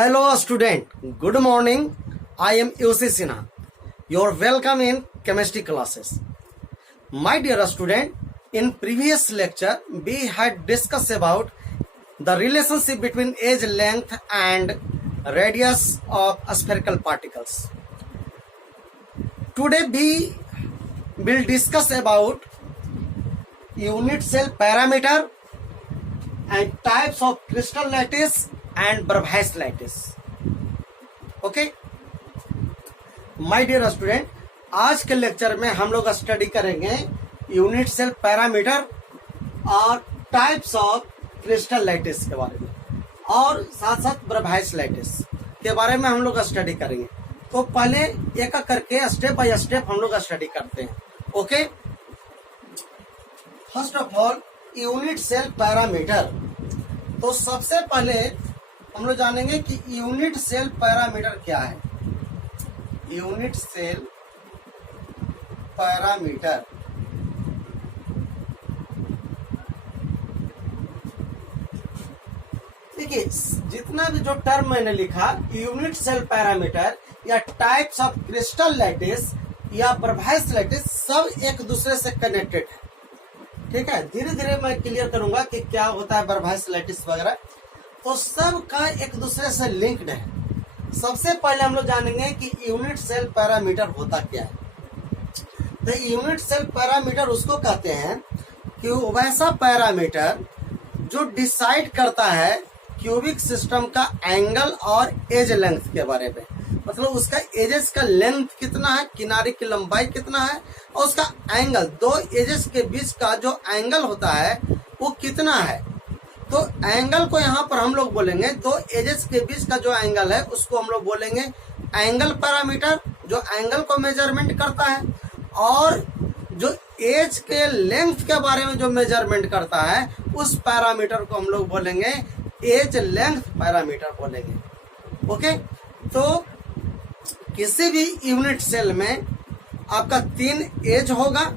Hello student, good morning. I am UC Sinha. You're welcome in chemistry classes. My dear student, in previous lecture we had discussed about the relationship between edge length and radius of spherical particles. Today we will discuss about unit cell parameter and types of crystal lattice and Bravais lattice. Okay my dear student, आज के lecture में हम लोग study करेंगे unit cell parameter और types of crystal lattice के बारे में और साथ साथ ब्रभाइस लैटिस के बारे में हम लोग स्टडी करेंगे। तो पहले एक करके स्टेप बाय स्टेप हम लोग स्टडी करते हैं। Okay, first of all unit cell parameter. तो सबसे पहले हम लोग जानेंगे कि यूनिट सेल पैरामीटर क्या है। यूनिट सेल पैरामीटर देखिए, जितना भी जो टर्म मैंने लिखा यूनिट सेल पैरामीटर या टाइप्स ऑफ क्रिस्टल लैटिस या ब्रभाइस लैटिस, सब एक दूसरे से कनेक्टेड है। ठीक है, धीरे धीरे मैं क्लियर करूंगा कि क्या होता है ब्रभाइस लैटिस वगैरह। तो सब का एक दूसरे से लिंक्ड है। सबसे पहले हम लोग जानेंगे कि यूनिट सेल पैरामीटर होता क्या है। तो यूनिट सेल पैरामीटर उसको कहते हैं कि वैसा पैरामीटर जो डिसाइड करता है क्यूबिक सिस्टम का एंगल और एज लेंथ के बारे में। मतलब उसका एजेस का लेंथ कितना है, किनारे की लंबाई कितना है, और उसका एंगल, दो एजेस के बीच का जो एंगल होता है वो कितना है। तो एंगल को यहाँ पर हम लोग बोलेंगे, दो एजेस के बीच का जो एंगल है उसको हम लोग बोलेंगे एंगल पैरामीटर, जो एंगल को मेजरमेंट करता है। और जो एज के लेंथ के बारे में जो मेजरमेंट करता है उस पैरामीटर को हम लोग बोलेंगे एज लेंथ पैरामीटर बोलेंगे। ओके, तो किसी भी यूनिट सेल में आपका 3 एज होगा।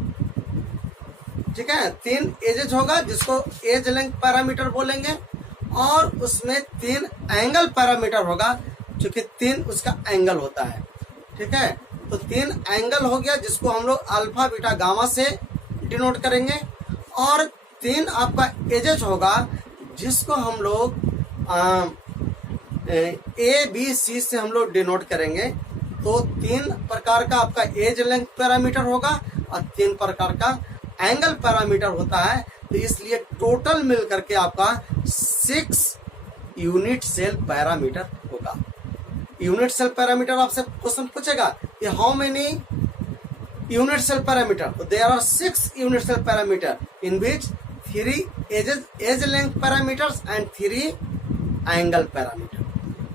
ठीक है, 3 एजेज होगा जिसको एज लेंथ पैरामीटर बोलेंगे, और उसमें 3 एंगल पैरामीटर होगा क्योंकि 3 उसका एंगल होता है। ठीक है, तो 3 एंगल हो गया जिसको हम लोग अल्फा बीटा गामा से डिनोट करेंगे, और 3 आपका एजेज होगा जिसको हम लोग ए बी सी से हम लोग डिनोट करेंगे। तो 3 प्रकार का आपका एज लेंथ पैरामीटर होगा और 3 प्रकार का एंगल पैरामीटर होता है। तो इसलिए टोटल मिल करके आपका 6 यूनिट सेल पैरामीटर होगा। यूनिट सेल पैरामीटर आपसे क्वेश्चन पूछेगा कि how many unit cell parameter. तो there are 6 unit cell parameter in which 3 edge length parameters and 3 angle parameter.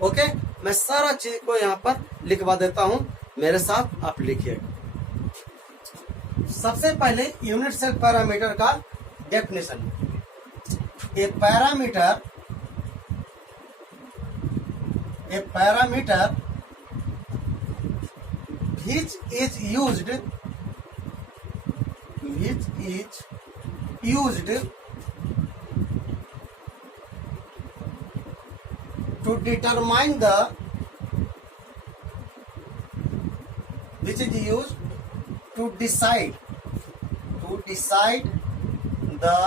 Okay, मैं सारा चीज को यहाँ पर लिखवा देता हूं, मेरे साथ आप लिखिएगा। सबसे पहले यूनिट सेल पैरामीटर का definition. A parameter which is used to determine the to decide the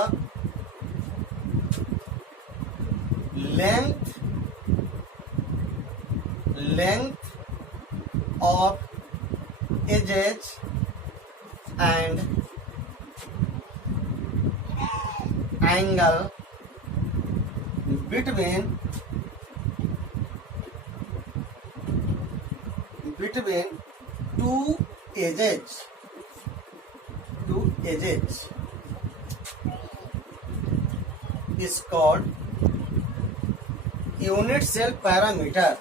length of edges and angle between two edges is called unit cell parameter.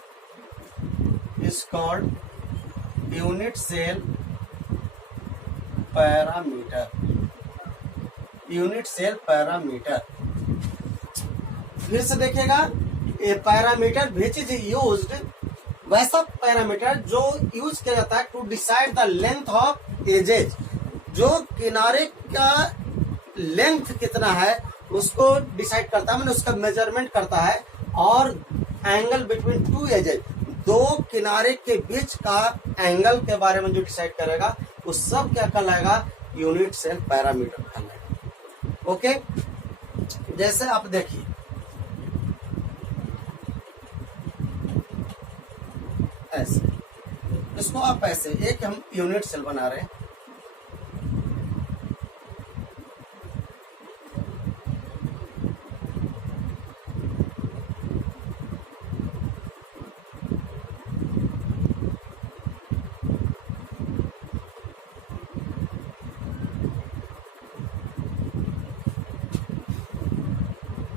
Unit cell parameter फिर से देखिएगा, a parameter which is used, वैसा parameter जो use किया जाता है to decide the length of edges, जो किनारे का लेंथ कितना है उसको डिसाइड करता है, मैंने उसका मेजरमेंट करता है, और एंगल बिटवीन टू एजेस, दो किनारे के बीच का एंगल के बारे में जो डिसाइड करेगा वो सब क्या कहलाएगा, यूनिट सेल पैरामीटर कहलाएगा। ओके, जैसे आप देखिए ऐसे, इसको आप ऐसे, एक हम यूनिट सेल बना रहे हैं,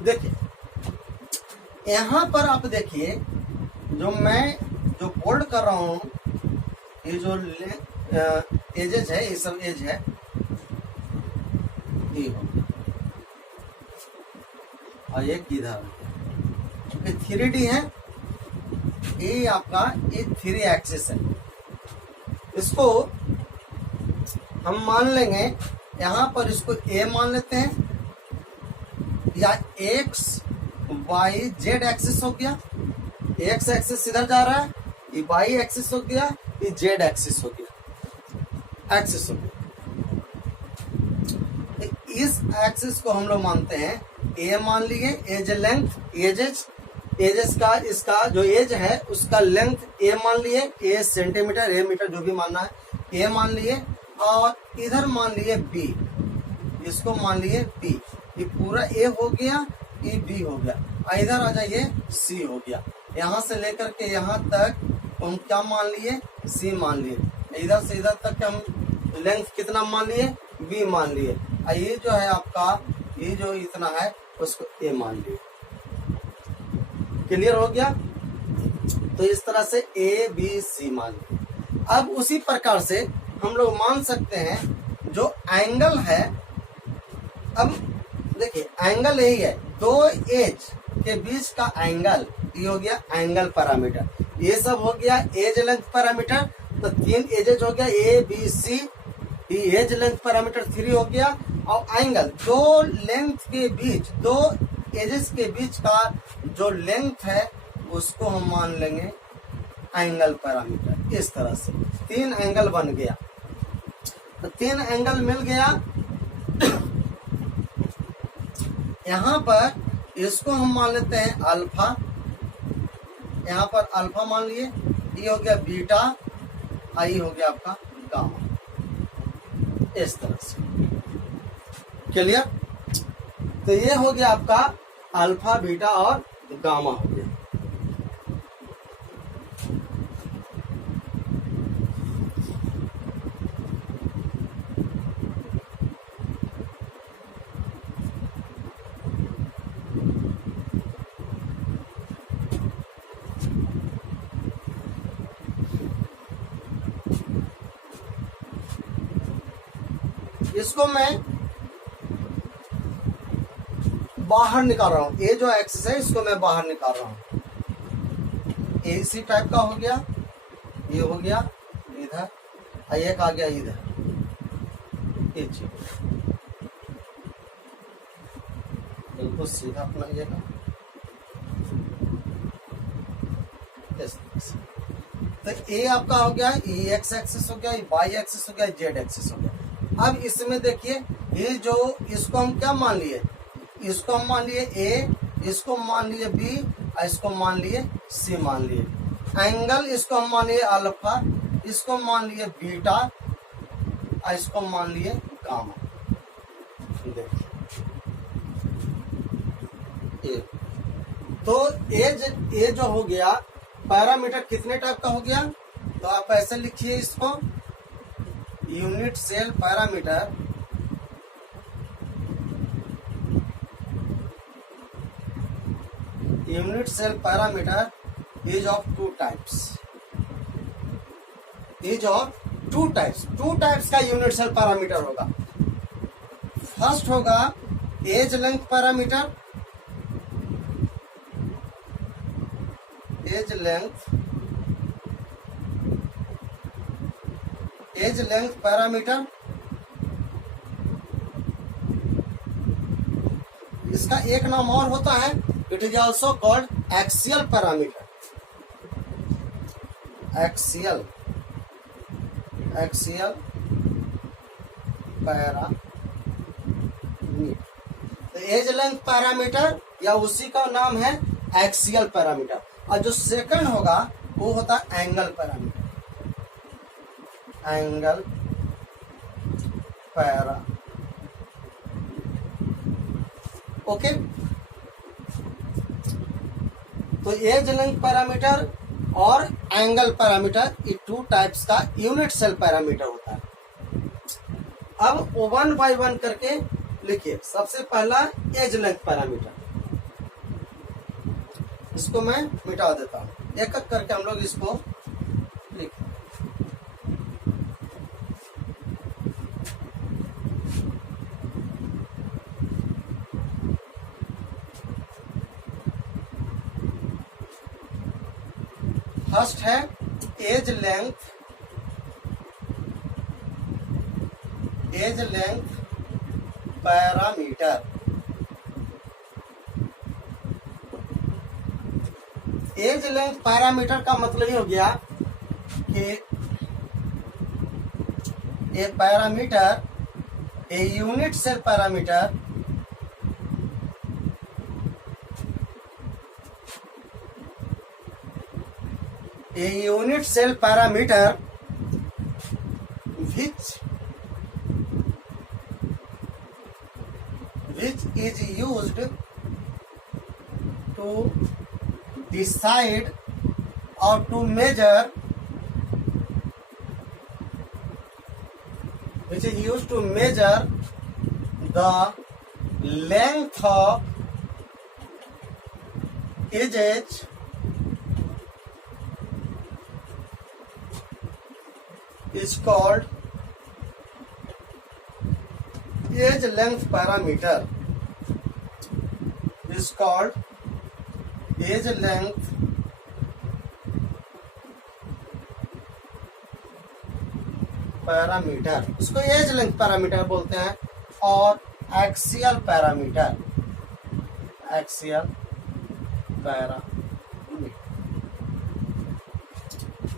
देखिए यहां पर आप देखिए जो मैं जो बोल्ड कर रहा हूं, ये जो एजेज है, ये सब एज है, ये हो गया और ये इधर, ये 3D है, ये आपका ये 3 एक्सिस है। इसको हम मान लेंगे, यहां पर इसको ए मान लेते हैं, या एक्स वाई जेड एक्सिस हो गया, एक्स एक्सिस इधर जा रहा है, ये वाई एक्सिस हो गया, ये जेड एक्सिस हो गया, एक्सिस हो गया। इस एक्सिस को हम लोग मानते हैं ए मान लिए, एज लेंथ, एजेस का, इसका जो एज है उसका लेंथ ए मान लिए, ए सेंटीमीटर, ए मीटर, जो भी मानना है, ए मान लिए, और इधर मान लिए बी, इसको मान लिए बी, ये पूरा ए हो गया, ये बी हो गया, इधर आ जाइए सी हो गया, यहां से लेकर के यहां तक हम क्या मान लिए, सी मान लिए, इधर से इधर तक हम लेंथ कितना मान लिए, बी मान लिए, ये जो है आपका, ये जो इतना है उसको ए मान लिए। क्लियर हो गया? तो इस तरह से ए बी सी मान लिए। अब उसी प्रकार से हम लोग मान सकते हैं जो एंगल है, अब देखिए एंगल यही है, दो एज के बीच का एंगल, ये हो गया एंगल पैरामीटर, ये सब हो गया एज लेंथ पैरामीटर, तो 3 एजेज हो गया ए बी सी, ये एज लेंथ पैरामीटर 3 हो गया, और एंगल दो लेंथ के बीच, दो एजेस के बीच का जो लेंथ है उसको हम मान लेंगे एंगल पैरामीटर। इस तरह से 3 एंगल बन गया, तो 3 एंगल मिल गया। यहां पर इसको हम मान लेते हैं अल्फा, यहां पर अल्फा मान लिए, ये हो गया बीटा, आई हो गया आपका गामा, इस तरह से। क्लियर? तो ये हो गया आपका अल्फा, बीटा और गामा हो गया। इसको मैं बाहर निकाल रहा हूं, ये जो एक्सिस है इसको मैं बाहर निकाल रहा हूं, एसी टाइप का हो गया, ये हो गया इधर, एक आ गया इधर, ये चीज बिल्कुल सीधा अपनाइएगा, तो ये आपका हो गया, ये एक्स एक्सिस हो गया, ये वाई एक्सिस हो गया, जेड एक्सिस हो गया। अब इसमें देखिए, ये जो इसको हम क्या मान लिए, इसको हम मान लिए ए, इसको मान लिए बी, और इसको मान लिए सी मान लिए। एंगल इसको हम मान लिए अल्फा, इसको मान लिए बीटा, और इसको मान लिए गामा। देखिए तो ए जो हो गया पैरामीटर कितने टाइप का हो गया, तो आप ऐसे लिखिए इसको, unit cell parameter is of two types, two types का यूनिट सेल पैरामीटर होगा। फर्स्ट होगा edge length parameter, edge length parameter, इसका एक नाम और होता है it is also called axial parameter. Axial parameter, तो एज लेंथ पैरामीटर या उसी का नाम है एक्सियल पैरामीटर। और जो सेकंड होगा वो होता है angle parameter. Angle para, okay. तो एज लेंथ पैरामीटर और एंगल पैरामीटर, ये टू टाइप्स का यूनिट सेल पैरामीटर होता है। अब वन बाय वन करके लिखिए। सबसे पहला एज लेंथ पैरामीटर, इसको मैं मिटा देता हूं, एक एक करके हम लोग इसको लिख। फर्स्ट है edge length parameter. Edge length parameter का मतलब ये हो गया कि a parameter, a unit cell parameter which is used to decide or to measure, the length of edges is called edge length parameter. Is called edge length parameter, इसको as length parameter बोलते हैं। और axial parameter,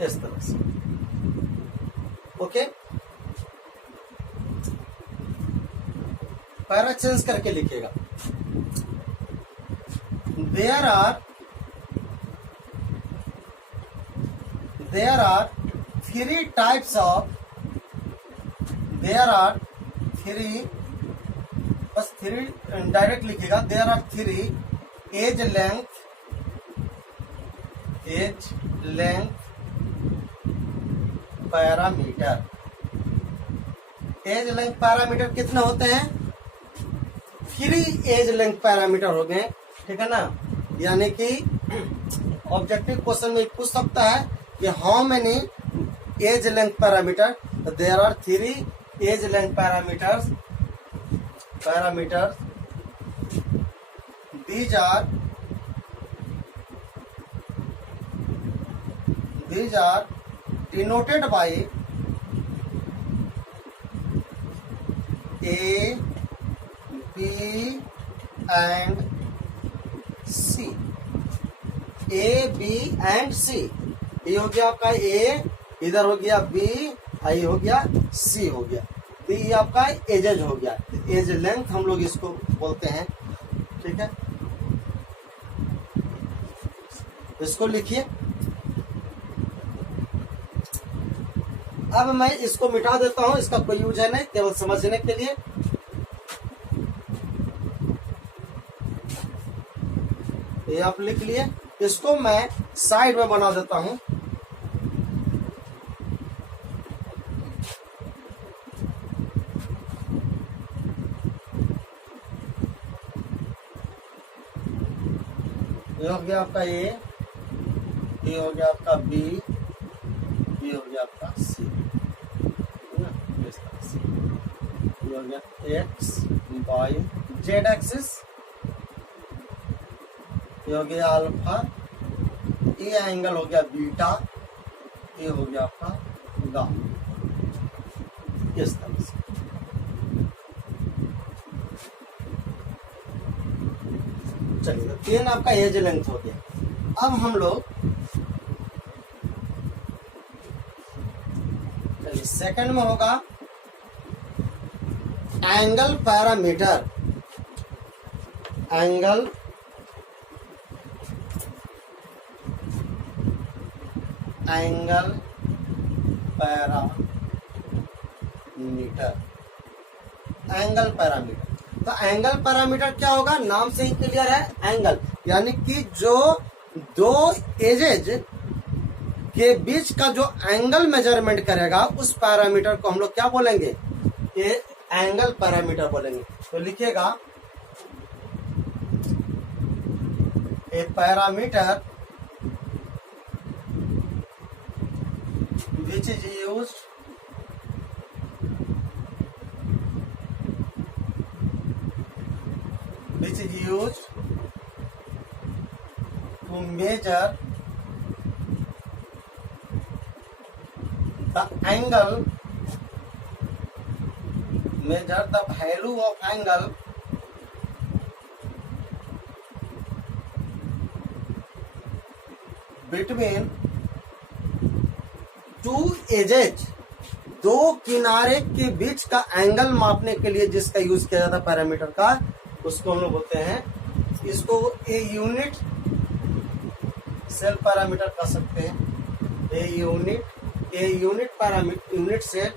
इस तरह से, okay. Para change करके लिखिएगा। There are three types of, बस थ्री डायरेक्ट लिखिएगा। There are three edge length parameter. Edge length parameter कितने होते हैं? 3 एज लेंथ पैरामीटर हो गए, ठीक है ना। यानी कि ऑब्जेक्टिव क्वेश्चन में पूछ सकता है कि how many edge length parameter. There are 3 edge length parameters. These are denoted by A, B and C। A, B and C, ये हो गया आपका A, इधर हो गया B, ये हो गया C हो गया। तो ये आपका एजेज हो गया, एज लेंथ हम लोग इसको बोलते हैं, ठीक है। इसको लिखिए। अब मैं इसको मिटा देता हूं, इसका कोई यूज है नहीं, केवल समझने के लिए। ये आप लिख लिए। इसको मैं साइड में बना देता हूं। ये हो गया आपका ए, ये हो गया आपका बी, ये हो गया आपका सी, ये हो गया एक्स वाई जेड एक्सिस, ये हो गया अल्फा, ये एंगल हो गया बीटा, ये हो गया आपका गामा, इस तरह से। चलिए, तो 3 आपका एज लेंथ हो गया। अब हम लोग चलिए सेकंड में होगा angle parameter. Angle parameter. Angle parameter, तो एंगल पैरामीटर क्या होगा, नाम से ही क्लियर है, एंगल यानी कि जो दो एजेज के बीच का जो एंगल मेजरमेंट करेगा उस पैरामीटर को हम लोग क्या बोलेंगे, ये एंगल पैरामीटर बोलेंगे। तो लिखिएगा ए parameter which is used to measure the value of angle between two edges, दो किनारे के बीच का एंगल मापने के लिए जिसका यूज किया जाता है पैरामीटर का, उसको हम लोग बोलते हैं, इसको ए यूनिट सेल पैरामीटर कह सकते हैं। A unit cell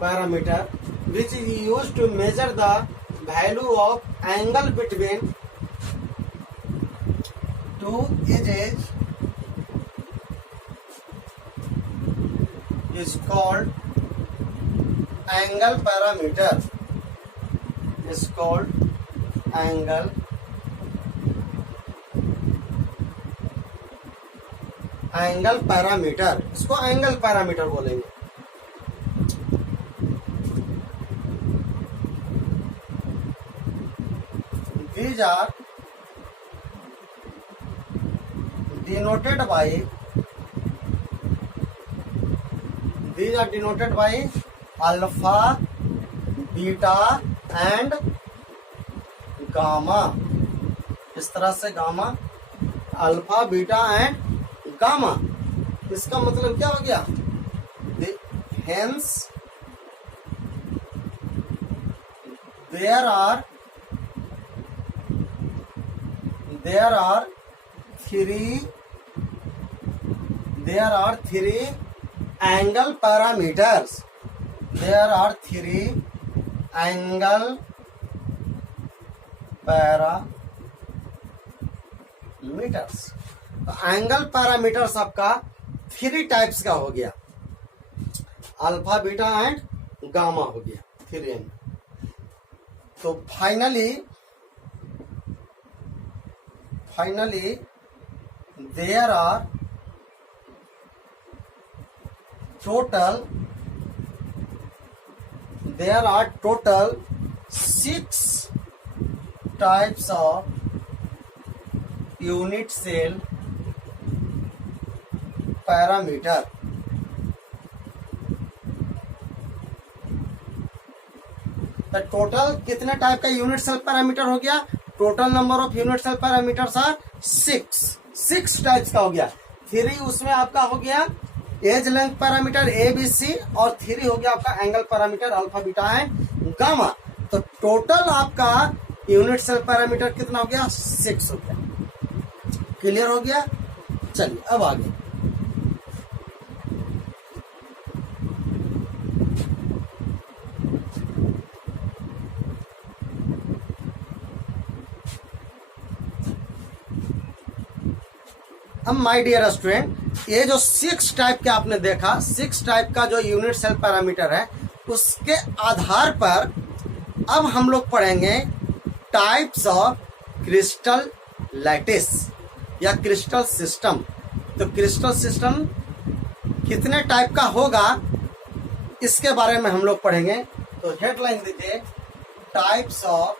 parameter which is use to measure the value of angle between two edges is called angle parameter, is called angle parameter, इसको एंगल पैरामीटर बोलेंगे। These are denoted by alpha, beta and gamma. इस तरह से gamma, alpha, beta and gamma. इसका मतलब क्या हो गया, hence there are three angle parameters. There are 3 angle parameters. तो एंगल पैरामीटर्स आपका 3 टाइप्स का हो गया, अल्फा, बीटा एंड गामा हो गया, 3 एंगल। तो finally there are total 6 types of unit cell parameter। तो टोटल कितने टाइप का यूनिट सेल पैरामीटर हो गया, total number of unit cell parameters are 6 types का हो गया। 3 उसमें आपका हो गया एज लेंथ पैरामीटर ABC, और 3 हो गया आपका angle parameter alpha, beta and gamma. तो टोटल आपका यूनिट सेल पैरामीटर कितना हो गया, 6 हो गया। क्लियर हो गया। चलिए अब आगे, अब माय डियर स्टूडेंट, ये जो 6 टाइप के आपने देखा, 6 टाइप का जो यूनिट सेल पैरामीटर है, उसके आधार पर अब हम लोग पढ़ेंगे टाइप्स ऑफ क्रिस्टल लैटिस या क्रिस्टल सिस्टम। तो क्रिस्टल सिस्टम कितने टाइप का होगा इसके बारे में हम लोग पढ़ेंगे। तो हेडलाइन दीजिए, types of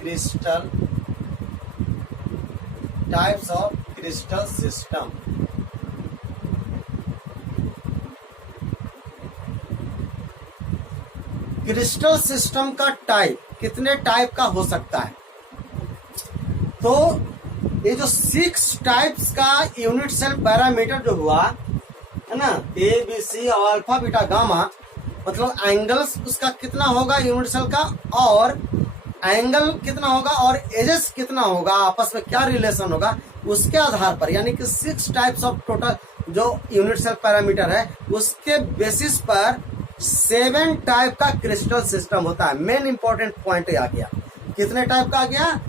crystal system. Crystal system का टाइप कितने टाइप का हो सकता है? तो ये जो 6 टाइप्स का यूनिट सेल पैरामीटर जो हुआ है ना, ए बी सी और अल्फा बीटा गामा, मतलब एंगल्स उसका कितना होगा यूनिट सेल का, और एंगल कितना होगा और एजेस कितना होगा, आपस में क्या रिलेशन होगा, उसके आधार पर, यानी कि 6 टाइप्स ऑफ टोटल जो यूनिट सेल पैरामीटर है उसके बेसिस पर 7 टाइप का क्रिस्टल सिस्टम होता है। मेन इंपॉर्टेंट पॉइंट आ गया, कितने टाइप का आ गया?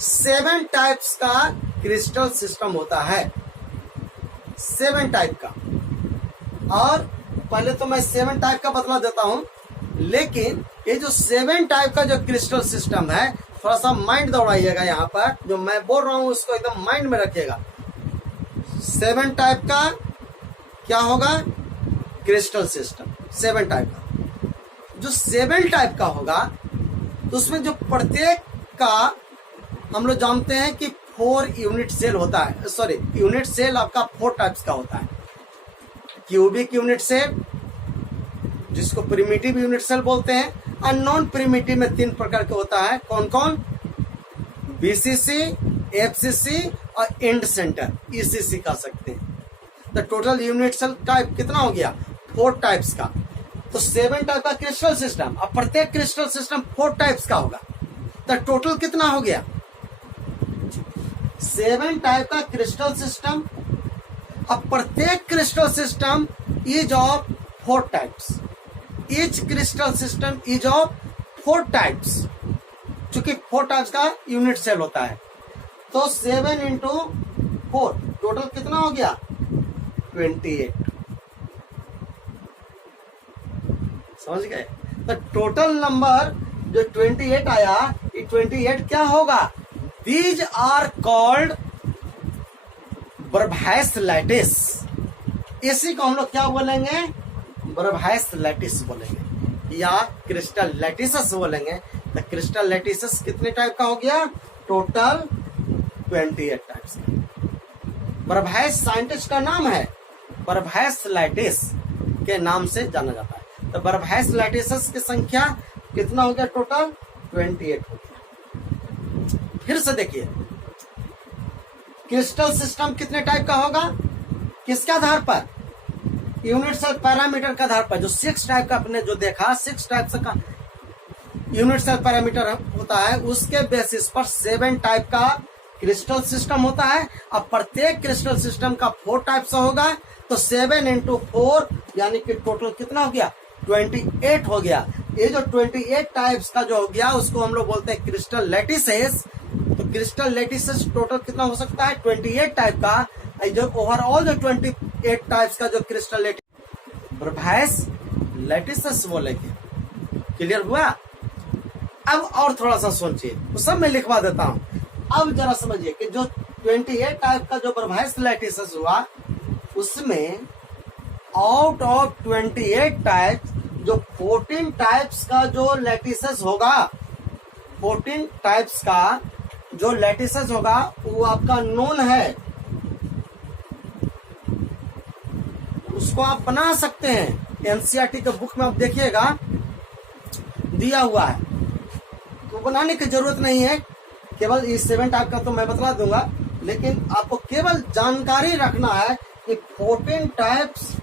7 टाइप्स का क्रिस्टल सिस्टम होता है, 7 टाइप का। और पहले तो मैं 7 टाइप का बतला देता हूं, लेकिन ये जो 7 टाइप का जो क्रिस्टल सिस्टम है, थोड़ा सा माइंड दौड़ाइएगा यहाँ पर, जो मैं बोल रहा हूं उसको एकदम माइंड में रखिएगा। 7 टाइप का क्या होगा? क्रिस्टल सिस्टम 7 टाइप का। जो 7 टाइप का होगा तो उसमें जो प्रत्येक का हम लोग जानते हैं कि 4 यूनिट सेल होता है, सॉरी यूनिट सेल आपका 4 टाइप्स का होता है। क्यूबिक यूनिट सेल जिसको प्रिमिटिव यूनिट सेल बोलते हैं, और नॉन प्रिमिटिव में 3 प्रकार के होता है। कौन कौन? बीसीसी, एफसीसी और एंड सेंटर, ईसीसी कह सकते हैं। तो टोटल यूनिट सेल टाइप कितना हो गया? 4 टाइप्स का। तो 7 टाइप का क्रिस्टल सिस्टम, अब प्रत्येक क्रिस्टल सिस्टम 4 टाइप्स का होगा, तो टोटल कितना हो गया? 7 टाइप का क्रिस्टल सिस्टम। अब प्रत्येक crystal system is of 4 types, each crystal system is of 4 types, चूंकि 4 टाइप्स का यूनिट सेल होता है। तो 7 इंटू 4 टोटल कितना हो गया? 28। समझ गए? तो टोटल नंबर जो 28 आया, ये 28 क्या होगा? These are called Bravais lattice. इसी को हम लोग क्या बोलेंगे? बर्भाइस लैटिस बोलेंगे या क्रिस्टल लैटिसस बोलेंगे। तो क्रिस्टल लैटिसस कितने टाइप का हो गया? टोटल 28 टाइप्स का। बर्भाइस साइंटिस्ट का नाम है, बर्भाइस लैटिस के नाम से जाना जाता है। तो बर्भाइस लैटिसस की संख्या कितना हो गया? टोटल 28 हो गया। फिर से देखिए, क्रिस्टल सिस्टम कितने टाइप का होगा? किसके आधार पर? यूनिट सेल पैरामीटर के आधार पर। जो 6 टाइप का आपने जो देखा, 6 टाइप का यूनिट सेल पैरामीटर होता है, उसके बेसिस पर 7 टाइप का क्रिस्टल सिस्टम होता है। अब प्रत्येक क्रिस्टल सिस्टम का 4 टाइप्स होगा, तो 7 इंटू 4 यानी कि टोटल कितना हो गया? 28 हो गया। ये जो 28 टाइप्स का जो हो गया उसको हम लोग बोलते हैं क्रिस्टल लैटिसेस। तो क्रिस्टल लैटिसेस टोटल कितना हो सकता है? 28 टाइप का। जो ओवरऑल जो 28 टाइप्स का जो क्रिस्टल लैटिस, बर्भाइस लैटिसेस बोलेंगे। क्लियर हुआ? अब और थोड़ा सा सोचिए, तो सब मैं लिखवा देता हूं। अब जरा समझिए कि जो 28 टाइप का जो बर्भाइस लैटिसेस हुआ, उसमें आउट ऑफ 28 टाइप्स जो 14 टाइप्स का जो लैटिसेस होगा, 14 टाइप्स का जो लैटिसेस होगा वो आपका नोन है, उसको आप बना सकते हैं। एनसीईआरटी के बुक में आप देखिएगा दिया हुआ है, तो बनाने की जरूरत नहीं है। केवल इस 7 टाइप का तो मैं बतला दूंगा, लेकिन आपको केवल जानकारी रखना है कि 14 टाइप्स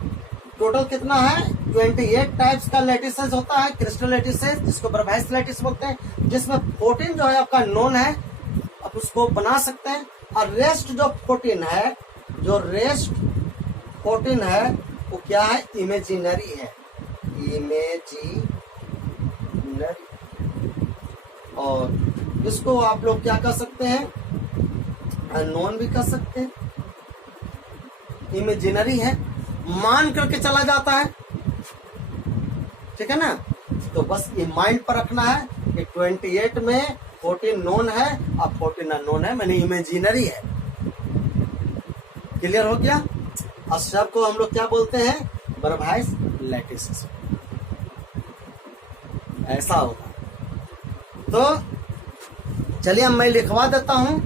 टोटल कितना है? 28 टाइप्स का लैटिसेस होता है, क्रिस्टल लैटिसेस, जिसको बर्भाइस लैटिस बोलते हैं, जिसमें 14 जो है आपका नोन है, आप उसको बना सकते हैं। और रेस्ट जो 14 है, जो रेस्ट 14 है वो क्या है? इमेजिनरी है, इमेजिनरी। और इसको आप लोग क्या कर सकते हैं? अननोन भी कर सकते हैं। इमेजिनरी है, मान करके चला जाता है, ठीक है ना? तो बस ये माइंड पर रखना है कि 28 में 14 नोन है और 14 अननोन है, मैंने इमेजिनरी है। क्लियर हो गया? और सब को हम लोग क्या बोलते हैं? बर्भाइस लैटिसेस। ऐसा होगा। तो चलिए अब मैं लिखवा देता हूं,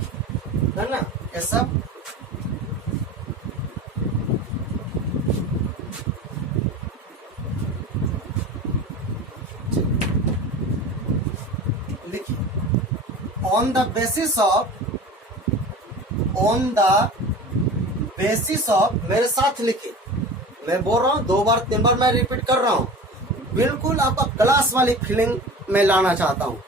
है ना, ये सब। ऑन द बेसिस ऑफ मेरे साथ लिखिए, मैं बोल रहा हूँ 2 बार 3 बार मैं रिपीट कर रहा हूँ, बिल्कुल आपका क्लास वाली फीलिंग में लाना चाहता हूँ।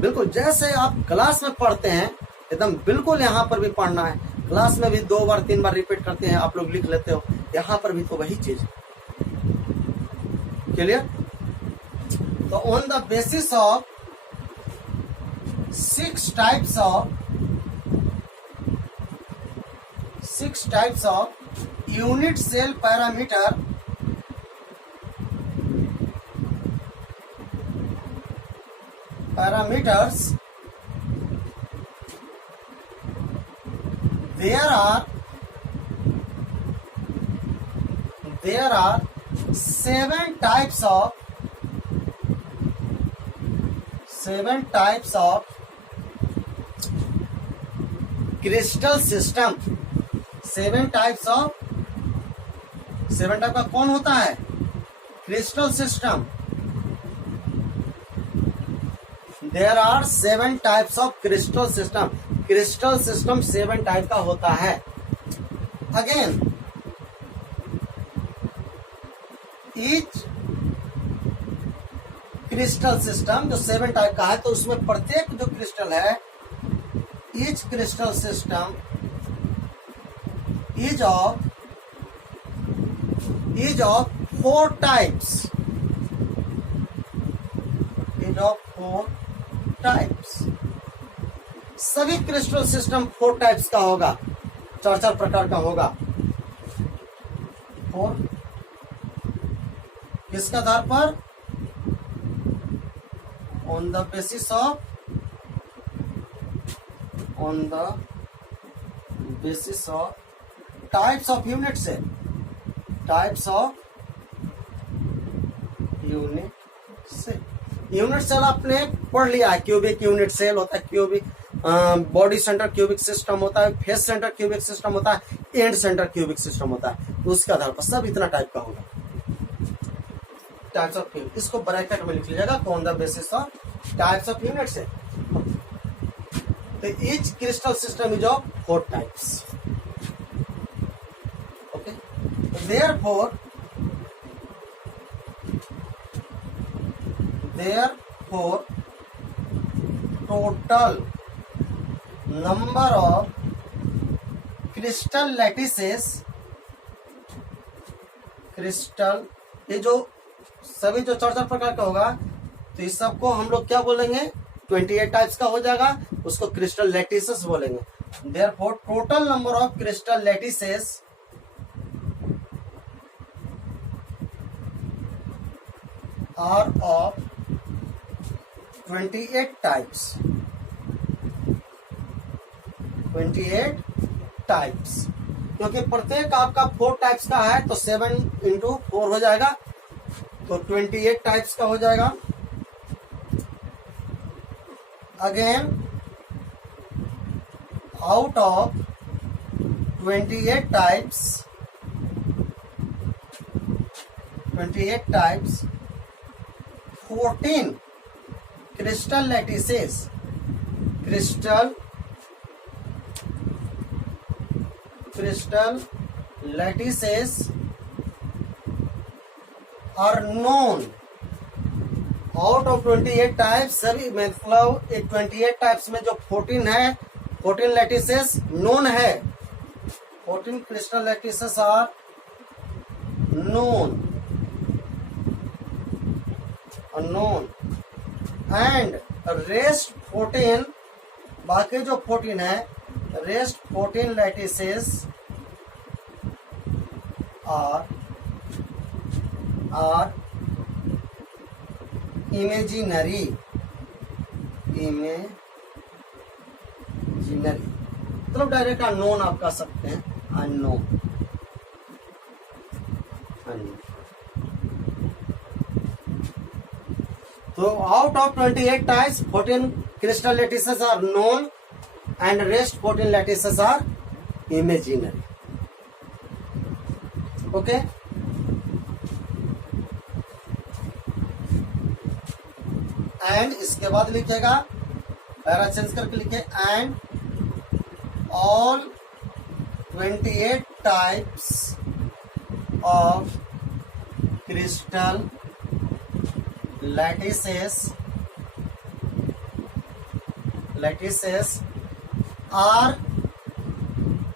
बिल्कुल जैसे आप क्लास में पढ़ते हैं एकदम बिल्कुल यहाँ पर भी पढ़ना है। क्लास में भी 2 बार 3 बार रिपीट करते हैं, आप लोग लिख लेते हो, यहाँ पर भी तो वही चीज। क्लियर? तो on the basis of 6 types of unit cell parameters, there are 7 types of crystal system। 7 type का कौन होता है? Crystal system. There are 7 types of crystal system. Crystal system 7 type का होता है। अगेन ईच क्रिस्टल सिस्टम जो 7 type का है, तो उसमें प्रत्येक जो क्रिस्टल है, each crystal system is of 4 types। सभी क्रिस्टल सिस्टम 4 टाइप्स का होगा, 4 प्रकार का होगा। 4 किसके आधार पर? On the basis of types of unit cell. Unit cell आपने पढ़ लिया है। क्यूबिक यूनिट सेल होता है, cubic body centre cubic system होता है, फेस सेंटर क्यूबिक सिस्टम होता है, एंड सेंटर क्यूबिक सिस्टम होता है। तो उसके आधार पर सब इतना टाइप का होगा। टाइप्स ऑफ क्यूबिक, इसको ब्रैकेट में लिख लीजिएगा, on the basis of types of unit cell. तो each crystal system is of 4 types. Therefore, total number of crystal lattices, ये जो सभी जो 4 प्रकार का होगा, तो इस सबको हम लोग क्या बोलेंगे? 28 टाइप्स का हो जाएगा, उसको क्रिस्टल लैटिसेस बोलेंगे। Therefore, total number of crystal lattices are of 28 types। 28 types, क्योंकि प्रत्येक आपका 4 टाइप्स का है, तो 7 into 4 हो जाएगा, तो 28 टाइप्स का हो जाएगा। Again out of 28 types 14 crystal lattices are known। Out of 28 types, सभी मतलब 28 टाइप्स में जो 14 है, 14 लैटिसेस नोन है। 14 crystal lattices are known and rest 14, बाकी जो 14 है, रेस्ट 14 लैटिसेस आर इमेजिनरी। मतलब डायरेक्ट अननोन आप कह सकते हैं, unknown. So out of 28 types, 14 crystal lattices are known and rest 14 lattices are imaginary। Okay? And इसके बाद लिखेगा पैरा चेंज करके लिखे and all 28 types of crystal lattices are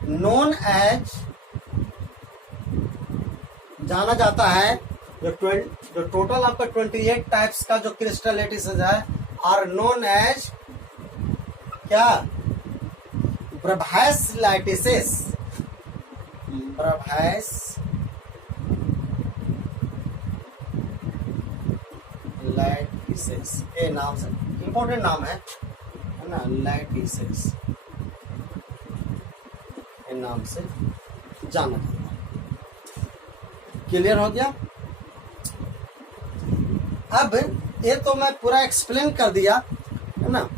known as, जाना जाता है जो टोटल आपका 28 टाइप्स का जो क्रिस्टल लैटिसेस है आर नोन एज क्या, ब्रभाइस लैटिसेस, ब्रभाइस लैटिसेस के नाम से, इंपॉर्टेंट नाम है ना, लैटिसेस के नाम से जाना जाता है। क्लियर हो गया? अब ये तो मैं पूरा एक्सप्लेन कर दिया है ना,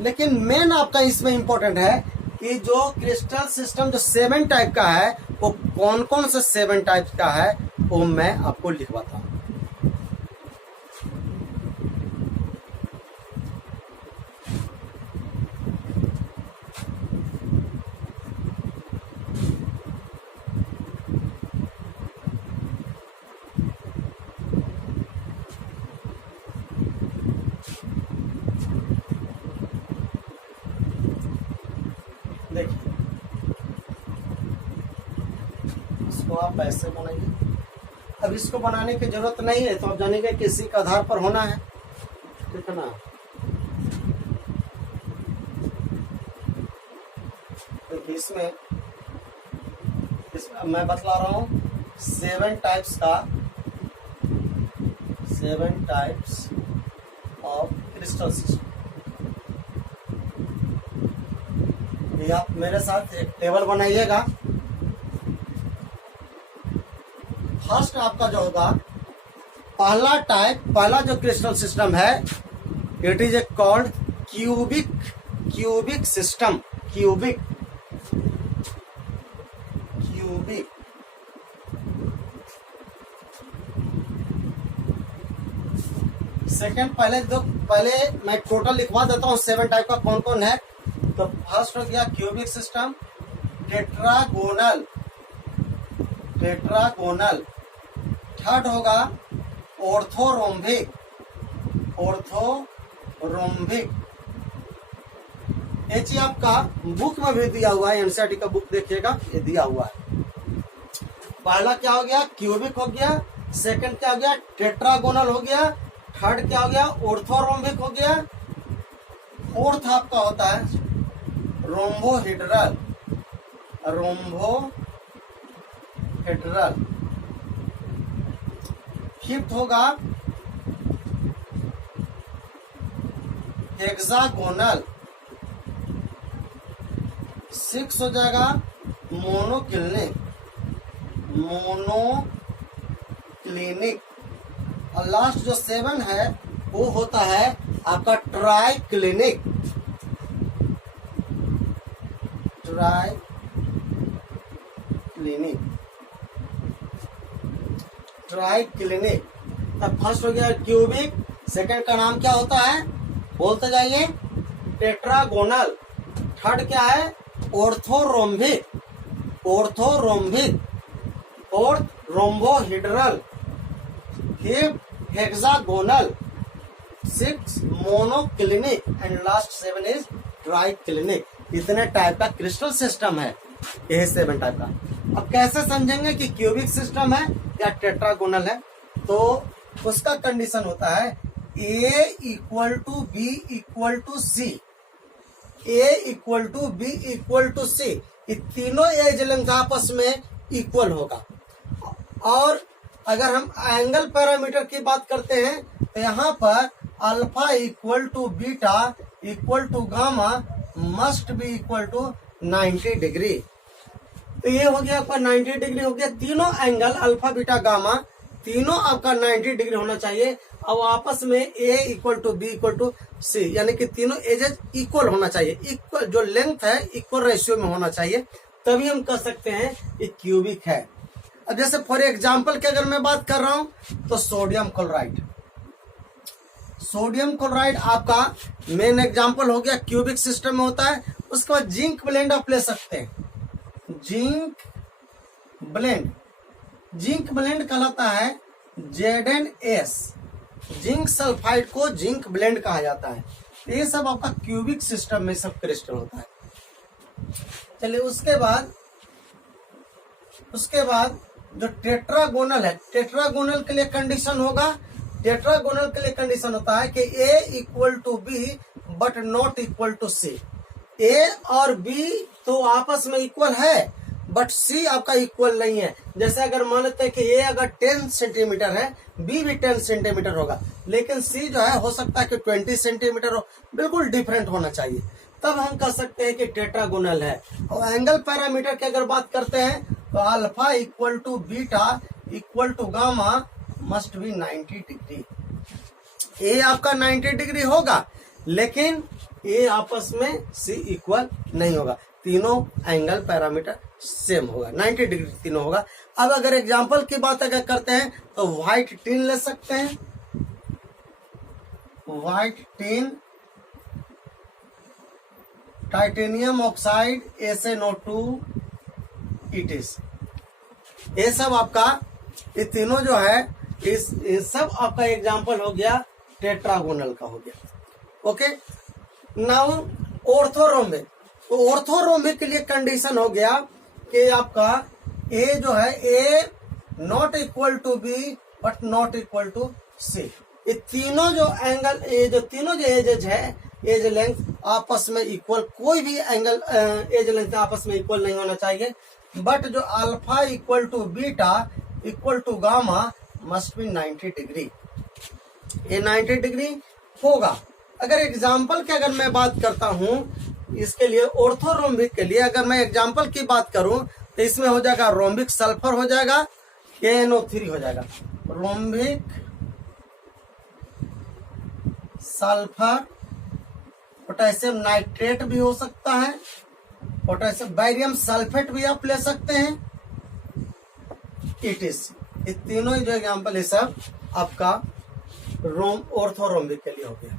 लेकिन मेन आपका इसमें इंपॉर्टेंट है कि जो क्रिस्टल सिस्टम जो 7 टाइप का है वो कौन कौन से 7 टाइप का है वो मैं आपको लिखवाता हूं। देखिए इसको आप ऐसे बनाइए। अब इसको बनाने की जरूरत नहीं है, तो आप जानेंगे किसी के आधार पर होना है, ठीक है ना। देखिए इसमें मैं बतला रहा हूँ 7 टाइप्स का, 7 टाइप्स ऑफ क्रिस्टल सिस्टम। ये आप मेरे साथ एक टेबल बनाइएगा। फर्स्ट आपका जो होगा पहला टाइप, पहला जो क्रिस्टल सिस्टम है it is a called cubic system, cubic. Second, पहले मैं टोटल लिखवा देता हूँ 7 टाइप का कौन कौन है। तो फर्स्ट हो गया क्यूबिक सिस्टम, टेट्रागोनल, थर्ड होगा ऑर्थोरोम्बिक, ये चीज आपका बुक में भी दिया हुआ है, एनसीईआरटी का बुक देखिएगा, ये दिया हुआ है। पहला क्या हो गया, क्यूबिक हो गया। सेकंड क्या हो गया, टेट्रागोनल हो गया। थर्ड क्या हो गया, ऑर्थोरोम्बिक हो गया। फोर्थ आपका होता है रोम्बोहेड्रल, फिफ्थ होगा हेक्सागोनल। 6 हो जाएगा मोनोक्लिनिक। और लास्ट जो 7 है वो होता है आपका ट्राइक्लिनिक। तब फर्स्ट हो गया क्यूबिक, सेकंड का नाम क्या होता है बोलते जाइए, टेट्रागोनल। थर्ड क्या है, orthorhombic, fourth rhombohedral, fifth hexagonal, 6 monoclinic and last 7 is triclinic. इतने टाइप का क्रिस्टल सिस्टम है, यही 7 टाइप का। अब कैसे समझेंगे कि क्यूबिक सिस्टम है या टेट्रागोनल है, तो उसका कंडीशन होता है A = B = C, A = B = C। ये तीनों एज लेंथ आपस में इक्वल होगा। और अगर हम एंगल पैरामीटर की बात करते हैं तो यहाँ पर alpha = beta = gamma must B = 90 degree. तो ये हो गया आपका 90 डिग्री हो गया। तीनों एंगल अल्फा बीटा गामा तीनों आपका 90 डिग्री होना चाहिए। अब आपस में A = B = C, यानी कि तीनों एजेस इक्वल होना चाहिए, इक्वल जो लेंथ है इक्वल रेशियो में होना चाहिए, तभी हम कह सकते हैं ये क्यूबिक है। अब जैसे फॉर एग्जांपल की अगर मैं बात कर रहा हूं तो सोडियम सोडियम क्लोराइड आपका मेन एग्जांपल हो गया, क्यूबिक सिस्टम में होता है। उसके बाद जिंक ब्लेंड आप ले सकते हैं, जिंक ब्लेंड। जिंक ब्लेंड कहलाता है ZnS, जिंक सल्फाइड को जिंक ब्लेंड कहा जाता है। ये सब आपका क्यूबिक सिस्टम में सब क्रिस्टल होता है। चलिए उसके बाद जो टेट्रागोनल है, टेट्रागोनल के लिए कंडीशन होगा, टेट्रागोनल के लिए कंडीशन होता है कि A equal to B but not equal to C. A और B तो आपस में इक्वल है बट C आपका इक्वल नहीं है। जैसे अगर मान लेते हैं कि A अगर 10 सेंटीमीटर है, B भी 10 सेंटीमीटर होगा, लेकिन C जो है हो सकता है कि 20 सेंटीमीटर हो, बिल्कुल डिफरेंट होना चाहिए, तब हम कह सकते हैं कि टेट्रागोनल है। और एंगल पैरामीटर की अगर बात करते हैं तो alpha equal to beta equal to gamma must be 90 degree. ए आपका 90 डिग्री होगा, लेकिन ए आपस में सी इक्वल नहीं होगा। तीनों एंगल पैरामीटर सेम होगा, 90 डिग्री तीनों होगा। अब अगर एग्जांपल की बात अगर करते हैं तो व्हाइट टिन ले सकते हैं, white tin, titanium oxide SnO2 इटिस, ये सब आपका, ये तीनों जो है ये सब आपका एग्जांपल हो गया टेट्रागोनल का हो गया। ओके, नाउ ऑर्थोरोम्बिक, तो ऑर्थोरोम्बिक के लिए कंडीशन हो गया कि आपका ए जो है a not equal to B but not equal to c. ये तीनों जो एंगल, ये जो तीनों जो एजेज है, एज लेंथ आपस में इक्वल, कोई भी एंगल एज लेंथ आपस में इक्वल नहीं होना चाहिए। बट जो alpha equal to beta equal to gamma must be 90 degree, ये 90 डिग्री होगा। अगर एग्जाम्पल की अगर मैं बात करता हूं इसके लिए, ऑर्थोरोम्बिक के लिए अगर मैं एग्जाम्पल की बात करूं तो इसमें हो जाएगा रोम्बिक सल्फर हो जाएगा, KNO3 हो जाएगा, रोम्बिक सल्फर, पोटेशियम नाइट्रेट भी हो सकता है, पोटेशियम बैरियम सल्फेट भी आप ले सकते हैं, इटिस। ये तीनों जो एग्जाम्पल है सब आपका ऑर्थोरोम्बिक के लिए हो गया।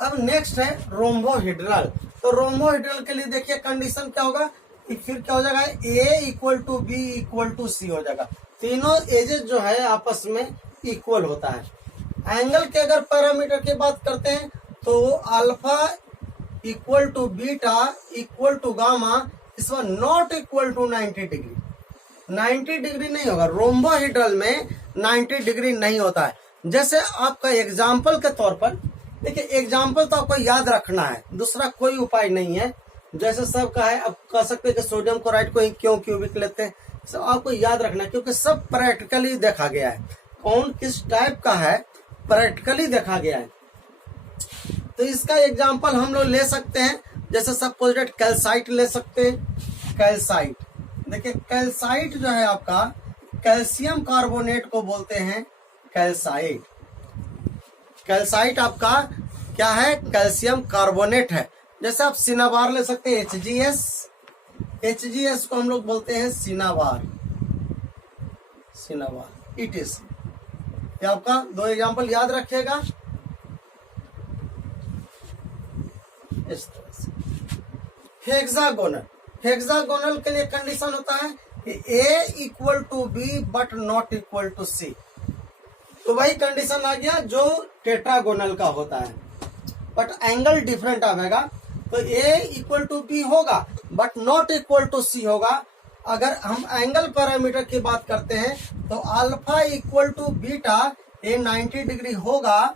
अब नेक्स्ट है रोम्बोहिड्रल। तो रोम्बोहिड्रल के लिए देखिए कंडीशन क्या होगा, फिर क्या हो जाएगा, A equal to b equal to c हो जाएगा। तीनों एजेस जो है आपस में इक्वल होता है। एंगल के अगर पैरामीटर की बात करते हैं तो alpha equal to beta equal to gamma, इस बार not equal to 90 degree, 90 degree नहीं होगा। रोम्बोहिड्रल में 90 डिग्री नहीं होता है। जैसे आपका एग्जाम्पल के तौर पर देखिए, एग्जाम्पल तो आपको याद रखना है, दूसरा कोई उपाय नहीं है। जैसे सब का है, आप कह सकते हैं कि सोडियम क्लोराइड को ही क्यों क्यूबिक लेते हैं, सब आपको याद रखना है, क्योंकि सब प्रैक्टिकली देखा गया है, कौन किस टाइप का है प्रैक्टिकली देखा गया है। तो इसका एग्जाम्पल हम लोग ले सकते हैं, जैसे सपोज कैल्साइट ले सकते हैं। कैल्साइट, देखिए कैल्साइट जो है आपका कैल्शियम कार्बोनेट को बोलते हैं कैल्साइट। कैल्साइट आपका क्या है, कैल्शियम कार्बोनेट है। जैसे आप सिनाबार ले सकते हैं, HGS, HGS को हम लोग बोलते हैं सिनाबार, सिनाबार इटिस। ये आपका दो एग्जाम्पल याद रखिएगा इस तरह से। हेक्सागोनल, हेक्सागोनल के लिए कंडीशन होता है कि A equal to B but not equal to c. तो वही कंडीशन आ गया जो टेट्रागोनल का होता है, बट एंगल डिफरेंट आएगा। तो A इक्वल टू बी होगा बट नॉट इक्वल टू सी होगा। अगर हम एंगल पैरामीटर की बात करते हैं तो अल्फा इक्वल टू बीटा, ये 90 डिग्री होगा,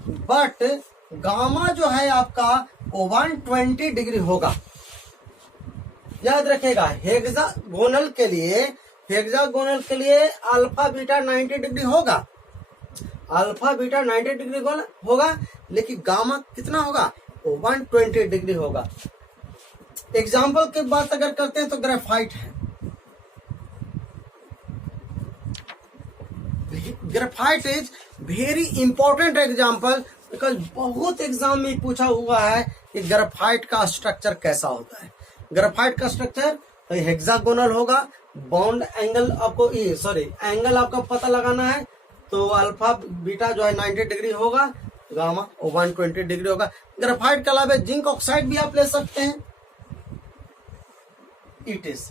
बट गामा जो है आपका वो 120 डिग्री होगा। याद रखेगा, हेक्सागोनल के लिए, हेक्सागोनल के लिए अल्फा बीटा 90 डिग्री होगा, अल्फा बीटा 90 डिग्री होगा, लेकिन गामा कितना होगा, 120 डिग्री होगा। एग्जाम्पल की बात अगर करते हैं तो ग्रेफाइट है। Graphite is very important example, because बहुत एग्जाम में पूछा हुआ है कि ग्रेफाइट का स्ट्रक्चर कैसा होता है। ग्रेफाइट का स्ट्रक्चर हेक्सागोनल होगा, बॉन्ड एंगल आपको एंगल आपका पता लगाना है, तो अल्फा बीटा जो है 90 डिग्री होगा, गामा 120 डिग्री होगा। ग्रेफाइट के अलावा जिंक ऑक्साइड भी आप ले सकते हैं। इट इज,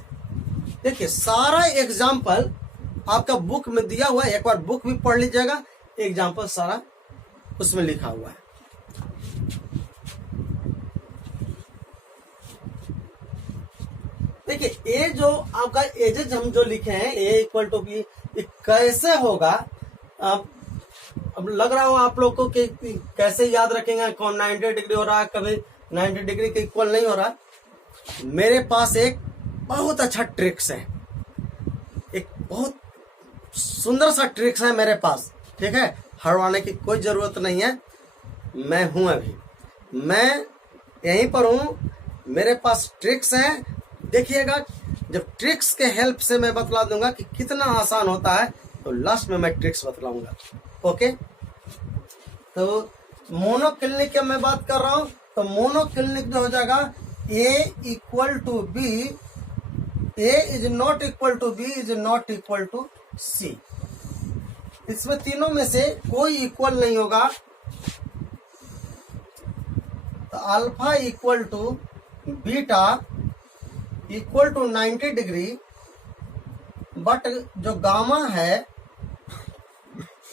देखिए सारा एग्जाम्पल आपका बुक में दिया हुआ है, एक बार बुक भी पढ़ लीजिएगा, एग्जाम्पल सारा उसमें लिखा हुआ है। देखिए ए जो आपका एजेज हम जो लिखे हैं ए इक्वल टू बी, कैसे होगा? अब लग रहा हो आप लोग को कि कैसे याद रखेंगे, कौन 90 डिग्री हो रहा है, कभी 90 डिग्री के इक्वल नहीं हो रहा। मेरे पास एक बहुत अच्छा ट्रिक्स है, एक बहुत सुंदर सा ट्रिक्स है मेरे पास, ठीक है? हड़वाने की कोई जरूरत नहीं है, मैं हूं अभी, मैं यहीं पर हूं, मेरे पास ट्रिक्स है। देखिएगा, जब ट्रिक्स के हेल्प से मैं बतला दूंगा कि कितना आसान होता है, तो लास्ट में मैं ट्रिक्स बतलाऊंगा। ओके, तो मोनोक्लिनिक की मैं बात कर रहा हूं, तो मोनोक्लिनिक जो हो जाएगा a equal to b, a is not equal to b is not equal to c. इसमें तीनों में से कोई इक्वल नहीं होगा, तो alpha equal to beta equal to 90 degree, but जो गामा है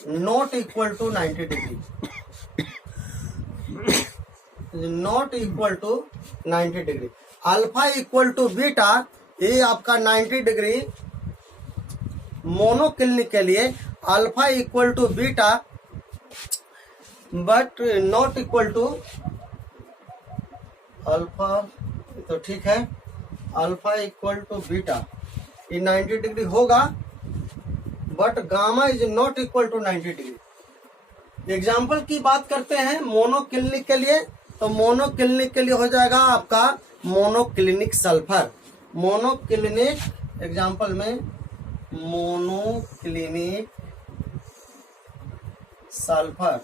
not equal to 90 degree, not equal to 90 degree. Alpha equal to beta, ये आपका 90 डिग्री मोनोक्लिनिक के लिए, alpha equal to beta but not equal to alpha, तो ठीक है, alpha equal to beta, ये 90 डिग्री होगा, but gamma is not equal to 90 degree. Example की बात करते हैं मोनोक्लिनिक के लिए, तो मोनोक्लिनिक के लिए हो जाएगा आपका मोनोक्लिनिक सल्फर। मोनोक्लिनिक एग्जाम्पल में मोनोक्लिनिक सल्फर,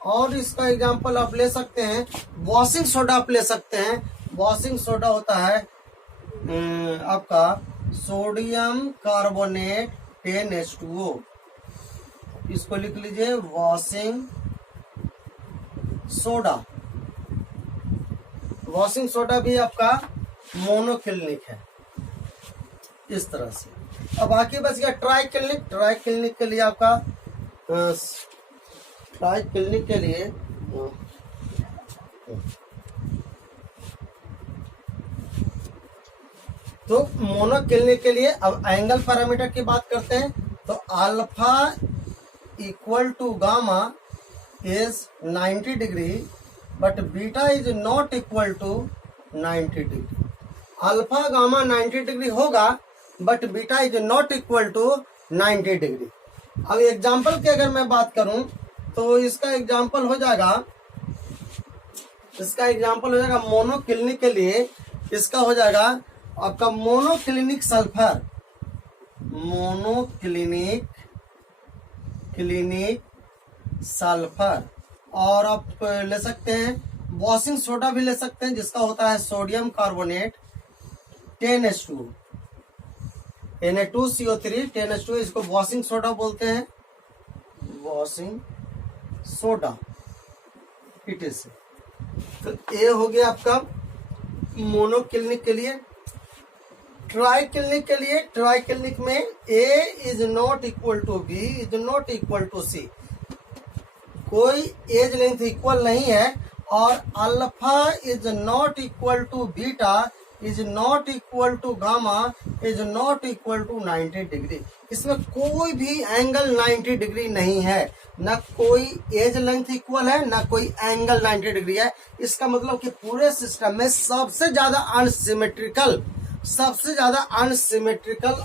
और इसका एग्जाम्पल आप ले सकते हैं वॉशिंग सोडा, आप ले सकते हैं। वॉशिंग सोडा होता है आपका सोडियम कार्बोनेट 10H2O, इसको लिख लीजिए वॉशिंग सोडा। वॉशिंग सोडा भी आपका मोनोक्लिनिक है, इस तरह से। अब बाकी बच गया ट्राइक्लिनिक। ट्राइक्लिनिक के लिए आपका ट्राइक्लिनिक के लिए तो मोनोक्लिनिक के लिए अब एंगल पैरामीटर की बात करते हैं, तो alpha equal to gamma is 90 degree, but beta is not equal to 90 degree. Alpha gamma 90 degree होगा, but beta is not equal to 90 degree. अब एग्जाम्पल की अगर मैं बात करूं, तो इसका एग्जाम्पल हो जाएगा, मोनोक्लिनिक के लिए इसका हो जाएगा आपका मोनोक्लिनिक सल्फर, क्लिनिक सल्फर। और आप ले सकते हैं वॉशिंग सोडा भी ले सकते हैं, जिसका होता है sodium carbonate 10H2, Na2CO3 10H2, इसको वॉशिंग सोडा बोलते हैं, वॉशिंग सोडा। इट इज, तो ये हो गया आपका मोनोक्लिनिक के लिए। ट्राइक्लिनिक के लिए, ट्राइक्लिनिक में A is not equal to B is not equal to C, कोई एज लेंथ इक्वल नहीं है, और alpha is not equal to beta is not equal to gamma is not equal to 90 degree. इसमें कोई भी एंगल 90 डिग्री नहीं है, ना कोई एज लेंथ इक्वल है, ना कोई एंगल 90 डिग्री है। इसका मतलब कि पूरे सिस्टम में सबसे ज्यादा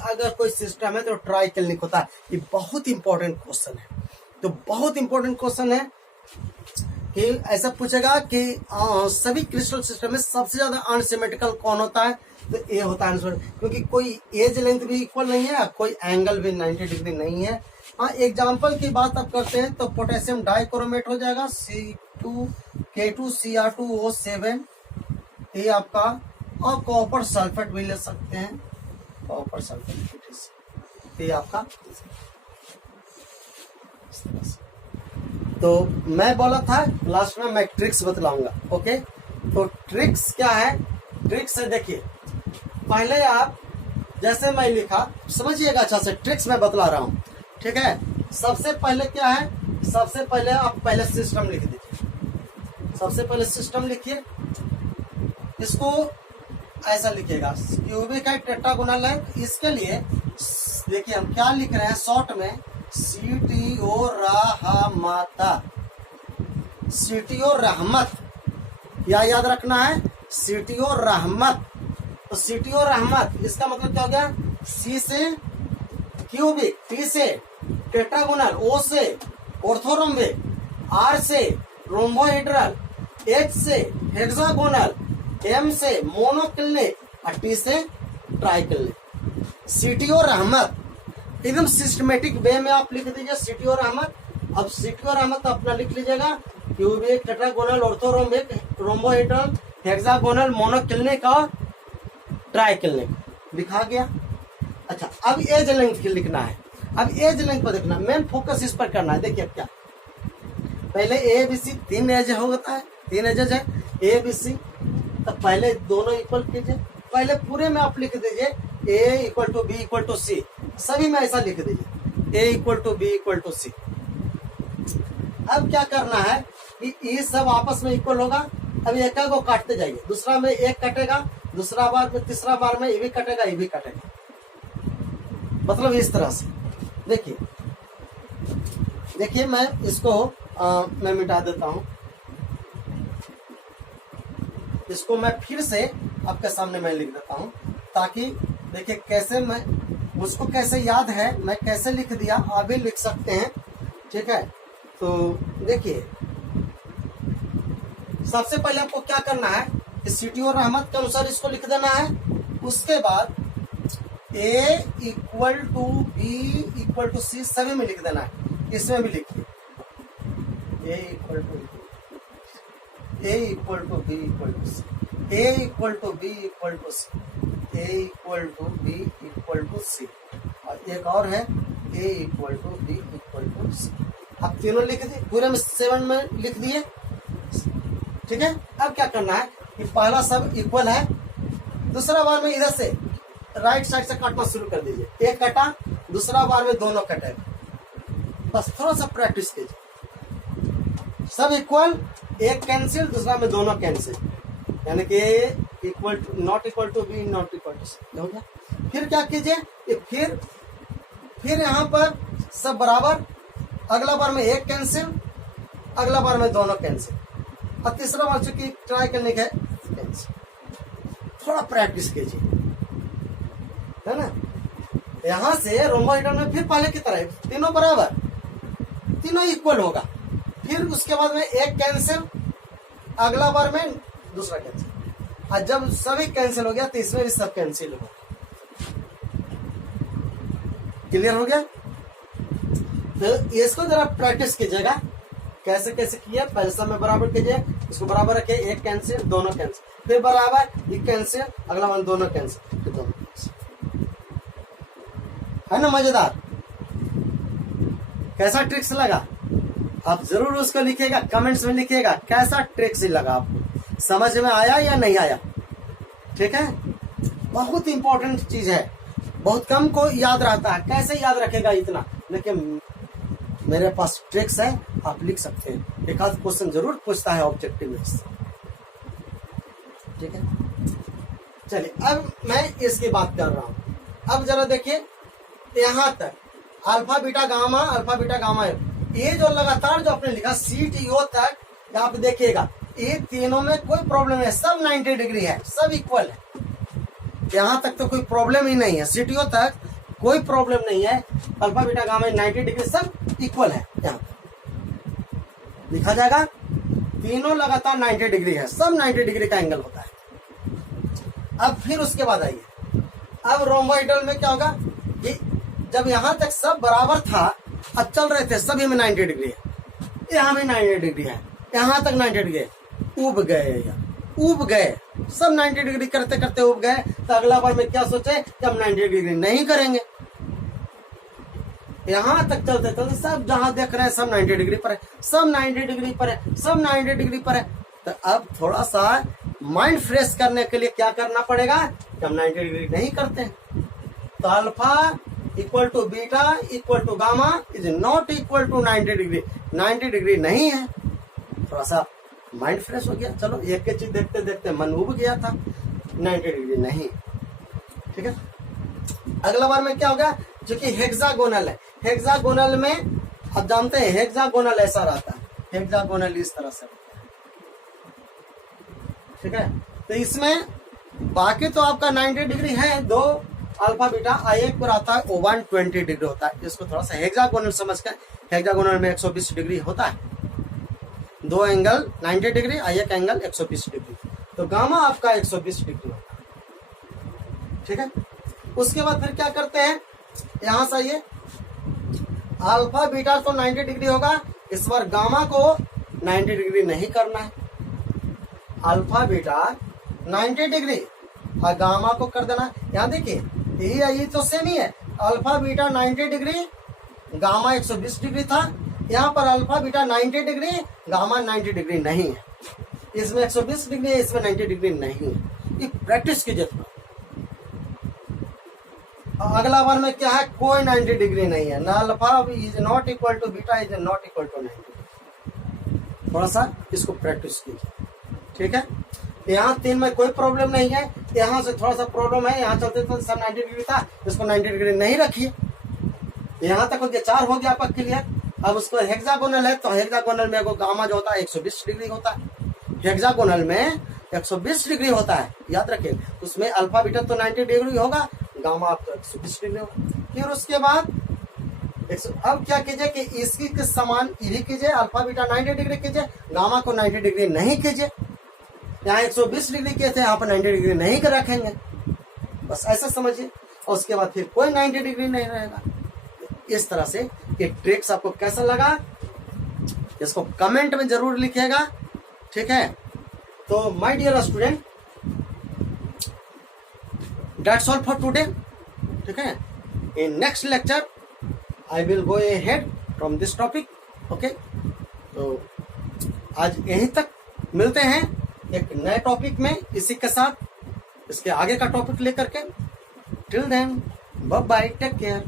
अगर कोई सिस्टम है तो ट्राइक्लिनिक होता है। ये बहुत इंपॉर्टेंट क्वेश्चन है, तो बहुत इंपॉर्टेंट क्वेश्चन है कि ऐसा पूछेगा कि सभी क्रिस्टल सिस्टम में सबसे ज्यादा अनसिमेट्रिकल कौन होता है, तो ये होता है आंसर, क्योंकि कोई एज लेंथ भी इक्वल नहीं है, कोई एंगल भी 90 डिग्री नहीं है। हाँ, एग्जाम्पल की बात आप करते हैं तो पोटेशियम डाइक्रोमेट हो जाएगा C2K2Cr2O7, ये आपका, और कॉपर सल्फेट भी ले सकते हैं, कॉपर सल्फेट, ये आपका। तो मैं बोला था लास्ट में मैं ट्रिक्स बतलाऊंगा। ओके, तो ट्रिक्स क्या है? ट्रिक्स है, देखिए पहले आप, जैसे मैं लिखा समझिएगा अच्छा से, ट्रिक्स मैं बतला रहा हूँ, ठीक है। सबसे पहले क्या है, सबसे पहले आप पहले सिस्टम लिख दीजिए। सबसे पहले सिस्टम लिखिए, इसको ऐसा लिखिएगा, क्यूबिक है, टेट्रागोनल है। इसके लिए देखिए हम क्या लिख रहे हैं शॉर्ट में, CTO रहमत, CTO रहमत, या याद रखना है CTO रहमत। तो CTO रहमत इसका मतलब क्या हो गया? C से क्यूबिक, T से टेट्रागोनल, O से ऑर्थोरोम्बिक, R से रोम्बोहेड्रल, H से हेक्सागोनल, M से मोनोक्लिनिक और T से ट्राइक्लिनिक। CTO रहमत एकदम सिस्टमेटिक वे में आप लिख दीजिए CTO रहमत। अब CTO रहमत अपना लिख लीजिएगा, cubic, tetragonal, orthorhombic, rhombohedral, hexagonal, monoclinic और ट्राइक्लिनिक लिखा गया। अच्छा, अब एज लेंथ लिखना है। अब एज लेंथ पर देखना, मेन फोकस इस पर करना है। देखिए क्या, पहले ABC 3 एज होता है, 3 एजेज है ABC। तो पहले दोनों इक्वल कीजिए, पहले पूरे में आप लिख दीजिए A = B = C, सभी में ऐसा लिख दीजिए A = B = C। अब क्या करना है कि ये सब आपस में इक्वल होगा। अब एक को काटते जाइए, दूसरा में एक कटेगा, दूसरा बार में, तीसरा बार में ये भी कटेगा, ये भी कटेगा, मतलब इस तरह से। देखिए देखिए मैं इसको मैं मिटा देता हूं, इसको मैं फिर से आपके सामने मैं लिख देता हूं, ताकि देखिए कैसे मैं, मुझको कैसे याद है, मैं कैसे लिख दिया, आप भी लिख सकते हैं, ठीक है। तो देखिए सबसे पहले आपको क्या करना है कि CTO रहमत के अनुसार इसको लिख देना है। उसके बाद A = B = C सभी में लिख देना है। इसमें भी लिखिए A = B = C, A = B = C, A = B = C, A = B = C, और एक और है A = B = C। अब तीनों लिख दिए, पूरे में 7 में लिख दिए, ठीक है। अब क्या करना है कि पहला सब इक्वल है, दूसरा बार में इधर से राइट साइड से काटना शुरू कर दीजिए, एक कटा, दूसरा बार में दोनों कटेगा। बस थोड़ा सा प्रैक्टिस कीजिए, सब इक्वल, एक कैंसिल, दूसरा में दोनों कैंसिल, यानी कि not equal to b, not equal to c हो गया। फिर क्या कीजिए, फिर यहाँ पर सब बराबर, अगला बार में एक कैंसिल, अगला बार में दोनों कैंसिल, और तीसरा बार चूंकि ट्राई करने का कैंसिल। थोड़ा प्रैक्टिस कीजिए, है ना। यहां से रोम्बोहेड्रल में फिर पहले की तरह तीनों बराबर, तीनों इक्वल होगा, फिर उसके बाद में एक कैंसिल, अगला बार में दूसरा कैंसिल, और जब सभी कैंसिल हो गया तो इसमें भी सब कैंसिल होगा। क्लियर हो गया? तो इसको जरा प्रैक्टिस कीजिएगा, कैसे कैसे किया। पहले सब में बराबर कीजिए, इसको बराबर रखे, एक कैंसिल, दोनों कैंसिल, फिर बराबर एक कैंसिल, अगला बार दोनों कैंसिल, फिर दोनों कैंसिल, है ना। मजेदार, कैसा ट्रिक्स लगा? आप जरूर उसको लिखिएगा, कमेंट्स में लिखिएगा कैसा ट्रिक्स लगा, आपको समझ में आया या नहीं आया, ठीक है। बहुत इंपॉर्टेंट चीज है, बहुत कम को याद रहता है, कैसे याद रखेगा इतना, लेकिन मेरे पास ट्रिक्स है, आप लिख सकते हैं। एक आध क्वेश्चन जरूर पूछता है ऑब्जेक्टिव में, ठीक है। चलिए अब मैं इसकी बात कर रहा हूं। अब जरा देखिए यहां तक अल्फा बीटा गामा, ये जो लगातार जो आपने लिखा CTO तक, आप देखिएगा ये तीनों में कोई प्रॉब्लम है, सब 90 डिग्री है, सब इक्वल है। यहां तक तो कोई प्रॉब्लम ही नहीं है, CTO तक कोई प्रॉब्लम नहीं है। अल्फा बीटा गामा 90 डिग्री सब इक्वल है, यहाँ लिखा जाएगा। तीनों लगातार 90 डिग्री है, सब 90 डिग्री का एंगल होता है। अब फिर उसके बाद आइए, अब रोम्बोहेड्रल में क्या होगा कि जब यहां तक सब बराबर था, अब चल रहे थे, सभी में 90 डिग्री है, यहाँ भी 90 डिग्री है, यहाँ तक 90 डिग्री है, उब गए यार, उब गए, सब 90 डिग्री करते करते उब गए, तो अगला बार में क्या सोचे कि हम 90 डिग्री नहीं करेंगे। यहां तक चलते चलते सब जहां देख रहे हैं सब 90 डिग्री पर है, सब 90 डिग्री पर है, सब 90 डिग्री पर है। तो अब थोड़ा सा माइंड फ्रेश करने के लिए क्या करना पड़ेगा कि हम 90 डिग्री नहीं करते हैं। तो alpha equal to beta equal to gamma is not equal to 90 degree, 90 degree नहीं है। थोड़ा सा माइंड फ्रेश हो गया, चलो एक चीज देखते देखते मन उब गया था, 90 डिग्री नहीं। ठीक है, अगला बार में क्या होगा, जो कि हेक्सागोनल है, हेक्सागोनल में आप जानते हैं हेक्सागोनल ऐसा रहता है, हेक्सागोनल इस तरह से रहता है। ठीक है, तो इसमें बाकी तो आपका 90 डिग्री है, दो अल्फा बीटा, एक पर आता है 120 डिग्री होता है। इसको थोड़ा सा हेक्सागोनल समझकर, हेक्सागोनल में 120 डिग्री होता है, दो एंगल 90 डिग्री, एक एंगल 120 डिग्री, तो गामा आपका 120 डिग्री होता है। ठीक है, उसके बाद फिर क्या करते हैं, यहां से ये अल्फा बीटा तो 90 डिग्री होगा, इस बार गामा को 90 डिग्री नहीं करना है, अल्फा बीटा 90 डिग्री और गामा को कर देना। यहाँ देखिए यही तो सेम ही है, alpha beta 90 degree, gamma 120 degree था, यहाँ पर alpha beta 90 degree, gamma 90 degree नहीं है, इसमें 120 डिग्री है, इसमें 90 डिग्री नहीं है। ये प्रैक्टिस कीजिए थोड़ा। अगला बार में क्या है, कोई 90 डिग्री नहीं है, ना alpha is not equal to beta is not equal to 90। थोड़ा सा इसको प्रैक्टिस कीजिए। ठीक है, यहाँ 3 में कोई प्रॉब्लम नहीं है, यहाँ से थोड़ा सा प्रॉब्लम है, यहाँ चलते तो सब 90 डिग्री था, इसको 90 डिग्री नहीं रखिए। यहाँ तक हो गया, 4 हो गया आपका क्लियर। अब उसको हेक्सागोनल है, तो हेक्सागोनल में गामा जो होता है 120 डिग्री होता है, हेक्सागोनल में 120 डिग्री होता है, याद रखिए। उसमें अल्फा बीटा तो 90 डिग्री होगा, गामा आपको 120 डिग्री होगा। फिर उसके बाद अब क्या कीजिए कि इसकी के समान इधर कीजिए, अल्फा बीटा 90 डिग्री कीजिए, गामा को 90 डिग्री नहीं कीजिए। यहाँ 120 डिग्री किए थे, यहाँ पर 90 डिग्री नहीं कर रखेंगे, बस ऐसा समझिए। और उसके बाद फिर कोई 90 डिग्री नहीं रहेगा। इस तरह से ये ट्रिक्स आपको कैसा लगा, इसको कमेंट में जरूर लिखिएगा। ठीक है, तो my dear student, that's all for today. ठीक है, in next lecture I will go ahead from this topic. Okay, तो आज यहीं तक, मिलते हैं एक नए टॉपिक में इसी के साथ, इसके आगे का टॉपिक लेकर के। Till then bye bye, take care.